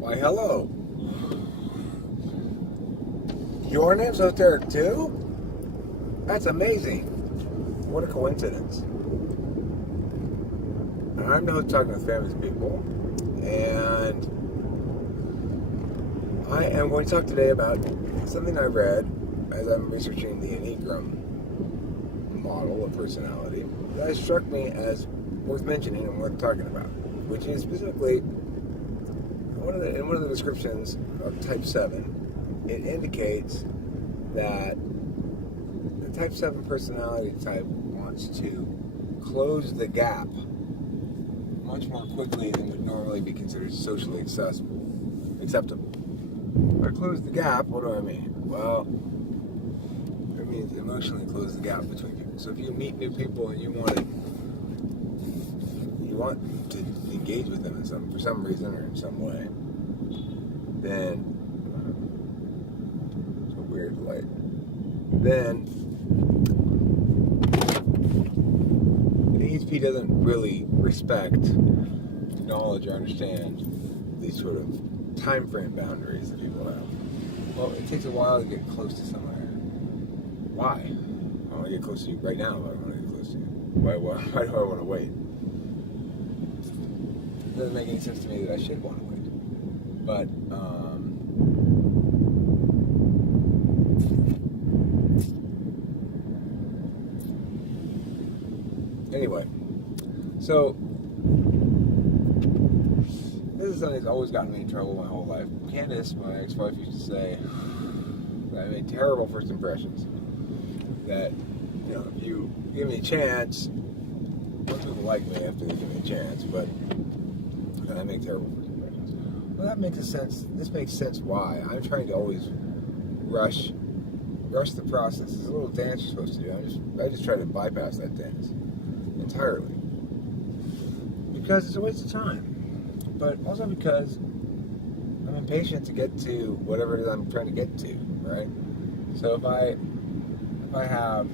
Why, hello. Your name's Esoteric too? That's amazing. What a coincidence. I'm the host talking with famous people, and I am going to talk today about something I read as I'm researching the Enneagram model of personality that struck me as worth mentioning and worth talking about, which is specifically in one of the descriptions of Type 7, it indicates that the Type 7 personality type wants to close the gap much more quickly than would normally be considered socially acceptable. By close the gap, what do I mean? Well, it means emotionally close the gap between people. So if you meet new people and you want to engage with them for some reason or in some way, then it's a weird light. Then the ENTP doesn't really respect, acknowledge, or understand these sort of time frame boundaries that people have. Well, it takes a while to get close to someone. Why? I want to get close to you right now. I want to get close to you. Why do I want to wait? It doesn't make any sense to me that I should want to wait. But anyway, so this is something that's always gotten me in trouble my whole life. Candace, my ex-wife, used to say that I made terrible first impressions. That, if you give me a chance, most people like me after they give me a chance, but I make terrible first impressions. Well, that makes sense. This makes sense why. I'm trying to always rush the process. It's a little dance you're supposed to do. I just try to bypass that dance entirely. Because it's a waste of time. But also because I'm impatient to get to whatever it is I'm trying to get to, right? So if I have,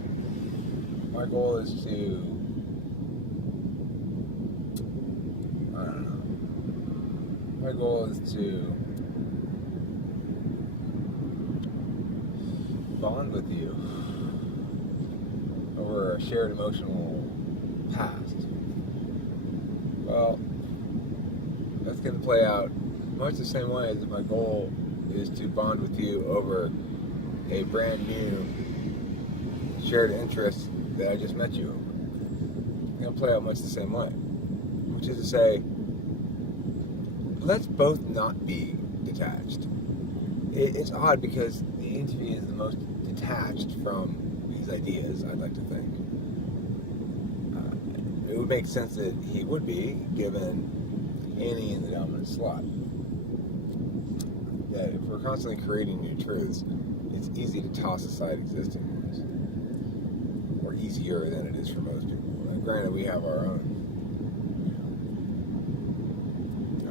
my goal is to, my goal is to bond with you over a shared emotional past. Well, that's going to play out much the same way as if my goal is to bond with you over a brand new shared interest that I just met you over. It's going to play out much the same way. Which is to say, let's both not be detached. It's odd because the ENTP is the most detached from these ideas, I'd like to think. It would make sense that he would be, given Annie in the dominant slot. That if we're constantly creating new truths, it's easy to toss aside existing ones. Or easier than it is for most people. And granted, we have our own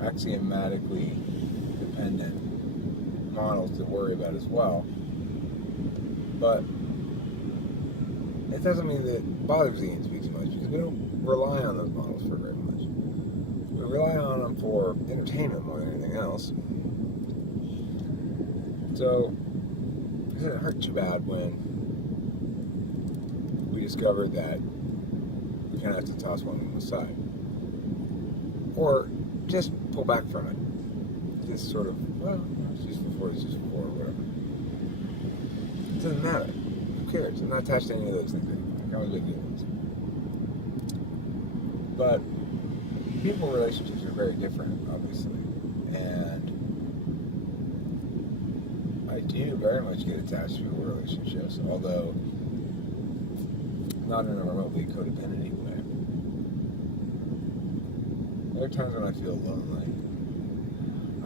axiomatically dependent models to worry about as well. But it doesn't mean that it bothers the ENTP too much, because we don't rely on those models for very much. We rely on them for entertainment more than anything else. So it doesn't hurt too bad when we discovered that we kind of have to toss one of them aside. Or just pull back from it. Just sort of, well, it's just before, or whatever. It doesn't matter. Who cares? I'm not attached to any of those things anymore. I can always make new ones. But people relationships are very different, obviously. And I do very much get attached to people relationships, although not in a remotely codependent way. There are times when I feel lonely.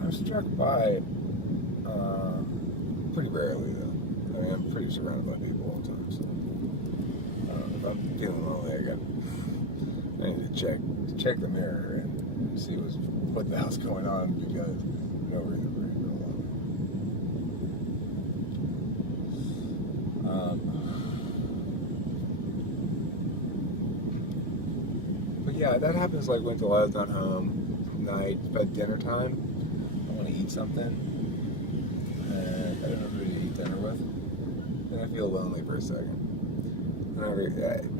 I'm struck by, pretty rarely though. I mean, I'm pretty surrounded by people all the time, so if I'm feeling lonely, I need to check the mirror and see what the hell's going on, because no reason for me to feel lonely. But yeah, that happens like when I was not home at night, about dinner time. I want to eat something, and I don't know who to eat dinner with, then I feel lonely for a second.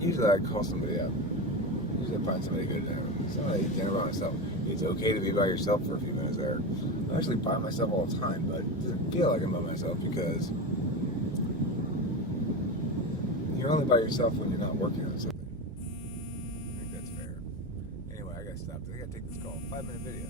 Usually I call somebody up. Usually I find somebody to go to dinner with. Somebody to eat dinner by myself. It's okay to be by yourself for a few minutes there. I'm actually by myself all the time, but it doesn't feel like I'm by myself because you're only by yourself when you're not working on something. I think that's fair. Anyway, I gotta stop. I gotta take this call. 5-minute video.